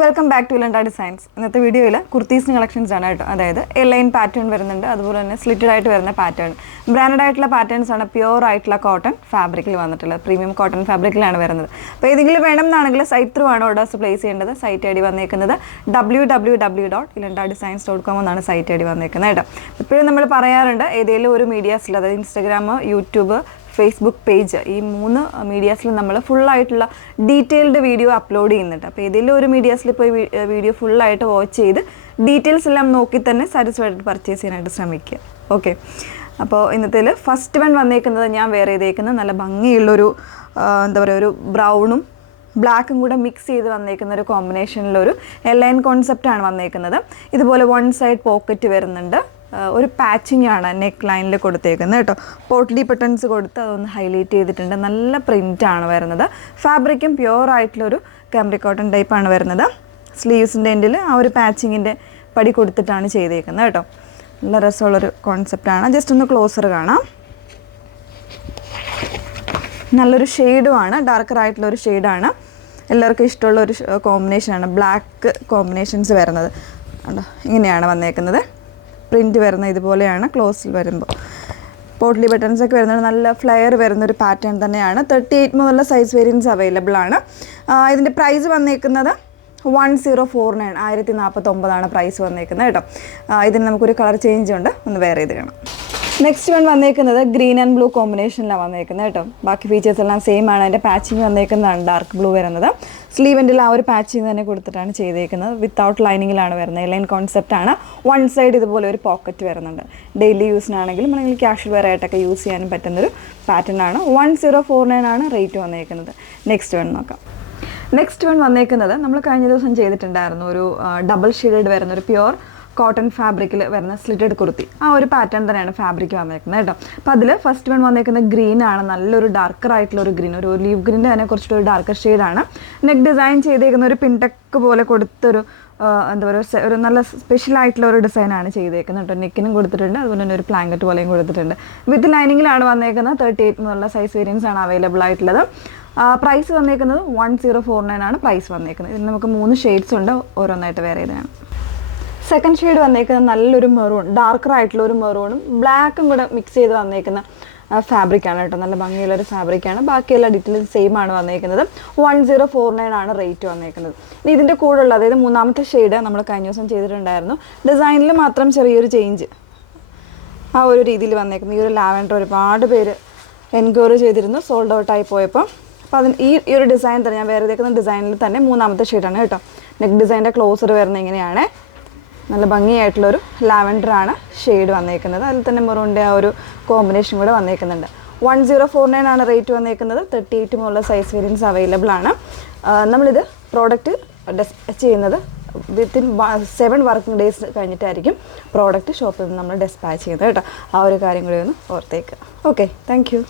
Welcome back to ഇലണ്ട designs. ഇന്നത്തെ വീഡിയോയിൽ കുർത്തീസിന് കളക്ഷൻസ് ആണ് കേട്ടോ. അതായത് എലൈൻ പാറ്റേൺ വരുന്നുണ്ട്, അതുപോലെ തന്നെ സ്ലിറ്റഡ് ആയിട്ട് വരുന്ന പാറ്റേൺ, ബ്രാൻഡഡ് ആയിട്ടുള്ള പാറ്റേൺസ് ആണ്. പ്യുവർ ആയിട്ടുള്ള കോട്ടൺ ഫാബ്രിക്കിൽ വന്നിട്ടുള്ളത്, പ്രീമിയം കോട്ടൺ ഫാബ്രിക്കിലാണ് വരുന്നത്. അപ്പോൾ ഏതെങ്കിലും വേണമെന്നാണെങ്കിൽ സൈറ്റ് ത്രൂ ആണ് ഓർഡേഴ്സ് പ്ലേസ് ചെയ്യേണ്ടത്. സൈറ്റ് ഐ ഡി വന്നേക്കുന്നത് www.ilandadesigns.com എന്നാണ് സൈറ്റ് ഐ ഡി വന്നേക്കുന്നത് കേട്ടോ. ഇപ്പോഴും നമ്മൾ പറയാറുണ്ട്, ഏതെങ്കിലും ഒരു മീഡിയാസിൽ, അതായത് ഇൻസ്റ്റഗ്രാം, യൂട്യൂബ്, ഫേസ്ബുക്ക് പേജ്, ഈ 3 മീഡിയാസിൽ നമ്മൾ ഫുള്ളായിട്ടുള്ള ഡീറ്റെയിൽഡ് വീഡിയോ അപ്ലോഡ് ചെയ്യുന്നുണ്ട്. അപ്പോൾ ഏതെങ്കിലും ഒരു മീഡിയാസിൽ പോയി വീഡിയോ ഫുള്ളായിട്ട് വാച്ച് ചെയ്ത് ഡീറ്റെയിൽസ് എല്ലാം നോക്കി തന്നെ സാറ്റിസ്ഫൈഡ് പർച്ചേസ് ചെയ്യാനായിട്ട് ശ്രമിക്കുക. ഓക്കെ, അപ്പോൾ ഇന്നത്തേൽ ഫസ്റ്റ് വൺ വന്നേക്കുന്നത് ഞാൻ വേറെ ചെയ്തേക്കുന്നത് നല്ല ഭംഗിയുള്ളൊരു എന്താ പറയുക, ഒരു ബ്രൗണും ബ്ലാക്കും കൂടെ മിക്സ് ചെയ്ത് വന്നേക്കുന്ന ഒരു കോമ്പിനേഷനിലൊരു എലൈൻ കോൺസെപ്റ്റാണ് വന്നേക്കുന്നത്. ഇതുപോലെ വൺ സൈഡ് പോക്കറ്റ് വരുന്നുണ്ട്, ഒരു പാച്ചിങ് ആണ് നെക്ക് ലൈനിൽ കൊടുത്തേക്കുന്നത് കേട്ടോ. പോട്ട്ലി ബട്ടൺസ് കൊടുത്ത് അതൊന്ന് ഹൈലൈറ്റ് ചെയ്തിട്ടുണ്ട്. നല്ല പ്രിൻ്റാണ് വരുന്നത്. ഫാബ്രിക്കും പ്യുവർ ആയിട്ടുള്ളൊരു കാംബ്രിക് കോട്ടൺ ടൈപ്പാണ് വരുന്നത്. സ്ലീവ്സിൻ്റെ എൻഡിൽ ആ ഒരു പാച്ചിങ്ങിൻ്റെ പടി കൊടുത്തിട്ടാണ് ചെയ്തേക്കുന്നത് കേട്ടോ. നല്ല രസമുള്ളൊരു കോൺസെപ്റ്റാണ്. ജസ്റ്റ് ഒന്ന് ക്ലോസർ കാണാം. നല്ലൊരു ഷെയ്ഡുമാണ്, ഡാർക്കർ ആയിട്ടുള്ളൊരു ഷെയ്ഡാണ്. എല്ലാവർക്കും ഇഷ്ടമുള്ളൊരു കോമ്പിനേഷനാണ്. ബ്ലാക്ക് കോമ്പിനേഷൻസ് വരുന്നത് കണ്ടോ, ഇങ്ങനെയാണ് വന്നേക്കുന്നത്. പ്രിൻറ്റ് വരുന്നത് ഇതുപോലെയാണ്. ക്ലോസിൽ വരുമ്പോൾ പോട്ട്ലി ബട്ടൺസൊക്കെ വരുന്നത് നല്ല ഫ്ലെയർ വരുന്നൊരു പാറ്റേൺ തന്നെയാണ്. 38 മുതലുള്ള സൈസ് വേരിയൻസ് അവൈലബിൾ ആണ്. ഇതിൻ്റെ പ്രൈസ് വന്നേക്കുന്നത് 1049, 1049 പ്രൈസ് വന്നേക്കുന്നത് കേട്ടോ. ഇതിന് നമുക്കൊരു കളർ ചേഞ്ച് ഉണ്ട്, ഒന്ന് വേറെ ചെയ്ത് കാണാം. നെക്സ്റ്റ് വൺ വന്നേക്കുന്നത് ഗ്രീൻ ആൻഡ് ബ്ലൂ കോമ്പിനേഷനിലാണ് വന്നേക്കുന്നത് കേട്ടോ. ബാക്കി ഫീച്ചേഴ്സ് എല്ലാം സെയിം ആണ്. അതിൻ്റെ പാച്ചിങ് വന്നേക്കുന്നതാണ് ഡാർക്ക് ബ്ലൂ വരുന്നത്. സ്ലീവെൻറ്റിൽ ആ ഒരു പാച്ചിങ് തന്നെ കൊടുത്തിട്ടാണ് ചെയ്തേക്കുന്നത്. വിത്തൗട്ട് ലൈനിങ്ങിലാണ് വരുന്നത്. എലൈൻ കോൺസെപ്റ്റ് ആണ്. വൺ സൈഡ് ഇതുപോലെ ഒരു പോക്കറ്റ് വരുന്നുണ്ട്. ഡെയിലി യൂസിനാണെങ്കിലും അല്ലെങ്കിൽ ക്യാഷ്വൽ വെയർ ആയിട്ടൊക്കെ യൂസ് ചെയ്യാനും പറ്റുന്നൊരു പാറ്റേൺ ആണ്. 1049 ആണ് റേറ്റ് വന്നേക്കുന്നത്. നെക്സ്റ്റ് വൺ നോക്കാം. നെക്സ്റ്റ് വൺ വന്നേക്കുന്നത് നമ്മൾ കഴിഞ്ഞ ദിവസം ചെയ്തിട്ടുണ്ടായിരുന്നു, ഒരു ഡബിൾ ഷെയ്ഡ് വരുന്ന ഒരു പ്യുവർ കോട്ടൺ ഫാബ്രിക്കിൽ വരുന്ന സ്ലിറ്റഡ് കുർത്തി. ആ ഒരു പാറ്റേൺ തന്നെയാണ് ഫാബ്രിക് വന്നേക്കുന്നത് കേട്ടോ. അപ്പോൾ അതിൽ ഫസ്റ്റ് വൺ വന്നേക്കുന്ന ഗ്രീൻ ആണ്. നല്ലൊരു ഡാർക്കർ ആയിട്ടുള്ള ഒരു ഗ്രീൻ, ഒരു ലീവ് ഗ്രീൻ്റെ തന്നെ കുറച്ചൊരു ഡാർക്കർ ഷെയ്ഡാണ്. നെക്ക് ഡിസൈൻ ചെയ്തേക്കുന്ന ഒരു പിൻടെക്ക് പോലെ കൊടുത്തൊരു എന്താ പറയുക, ഒരു നല്ല സ്പെഷ്യൽ ആയിട്ടുള്ള ഒരു ഡിസൈനാണ് ചെയ്തേക്കുന്നത് കേട്ടോ. നെക്കിനും കൊടുത്തിട്ടുണ്ട്, അതുപോലെ തന്നെ ഒരു പ്ലാങ്കറ്റ് പോലെയും കൊടുത്തിട്ടുണ്ട്. വിത്ത് ലൈനിങ്ങിലാണ് വന്നേക്കുന്നത്. 38 എന്നുള്ള സൈസ് വേരിയൻസ് ആണ് അവൈലബിൾ ആയിട്ടുള്ളത്. പ്രൈസ് വന്നേക്കുന്നത് 1049 ആണ് പ്രൈസ് വന്നേക്കുന്നത്. ഇതിൽ നമുക്ക് 3 ഷെയ്ഡ്സ് ഉണ്ട്, ഓരോന്നായിട്ട് വേറെ ഇതാണ്. സെക്കൻഡ് ഷെയ്ഡ് വന്നേക്കുന്നത് നല്ലൊരു മെറൂൺ, ഡാർക്കർ ആയിട്ടുള്ള ഒരു മെറൂണും ബ്ലാക്കും കൂടെ മിക്സ് ചെയ്ത് വന്നേക്കുന്ന ഫാബ്രിക്കാണ് കേട്ടോ. നല്ല ഭംഗിയുള്ളൊരു ഫാബ്രിക്കാണ്. ബാക്കിയെല്ലാ ഡീറ്റെയിൽസ് സെയിം ആണ് വന്നേക്കുന്നത്. 1049 ആണ് റേറ്റ് വന്നേക്കുന്നത്. ഇനി ഇതിൻ്റെ കൂടെയുള്ള, അതായത് മൂന്നാമത്തെ ഷെയ്ഡ് നമ്മൾ കഴിഞ്ഞ ദിവസം ചെയ്തിട്ടുണ്ടായിരുന്നു. ഡിസൈനിൽ മാത്രം ചെറിയൊരു ചേഞ്ച്, ആ ഒരു രീതിയിൽ വന്നേക്കുന്നത്. ഈ ഒരു ലാവൻഡർ ഒരുപാട് പേര് എൻക്വയറി ചെയ്തിരുന്നു, സോൾഡ് ഔട്ടായി പോയപ്പോൾ. അപ്പോൾ അതിന് ഈ ഒരു ഡിസൈൻ തന്നെ, ഞാൻ വേറെ ഇതേക്കുന്ന ഡിസൈനിൽ തന്നെ മൂന്നാമത്തെ ഷെയ്ഡാണ് കേട്ടോ. നെക്ക് ഡിസൈൻ്റെ ക്ലോസർ വരുന്നത് ഇങ്ങനെയാണ്. നല്ല ഭംഗിയായിട്ടുള്ളൊരു ലാവൻഡറാണ് ഷെയ്ഡ് വന്നേക്കുന്നത്. അതിൽ തന്നെ മെറൂണിൻ്റെ ആ ഒരു കോമ്പിനേഷൻ കൂടെ വന്നേക്കുന്നുണ്ട്. 1049 ആണ് റേറ്റ് വന്നേക്കുന്നത്. 38 മുതലുള്ള സൈസ് വേരിയൻസ് അവൈലബിൾ ആണ്. നമ്മളിത് പ്രോഡക്റ്റ് ഡെസ്പാച്ച് ചെയ്യുന്നത് വിത്തിൻ 7 വർക്കിംഗ് ഡേയ്സ് കഴിഞ്ഞിട്ടായിരിക്കും പ്രോഡക്റ്റ് ഷോപ്പിൽ നിന്ന് നമ്മൾ ഡെസ്പാച്ച് ചെയ്യുന്നത് കേട്ടോ. ആ ഒരു കാര്യം കൂടി ഒന്ന് ഓർത്തേക്ക്. Okay, thank you.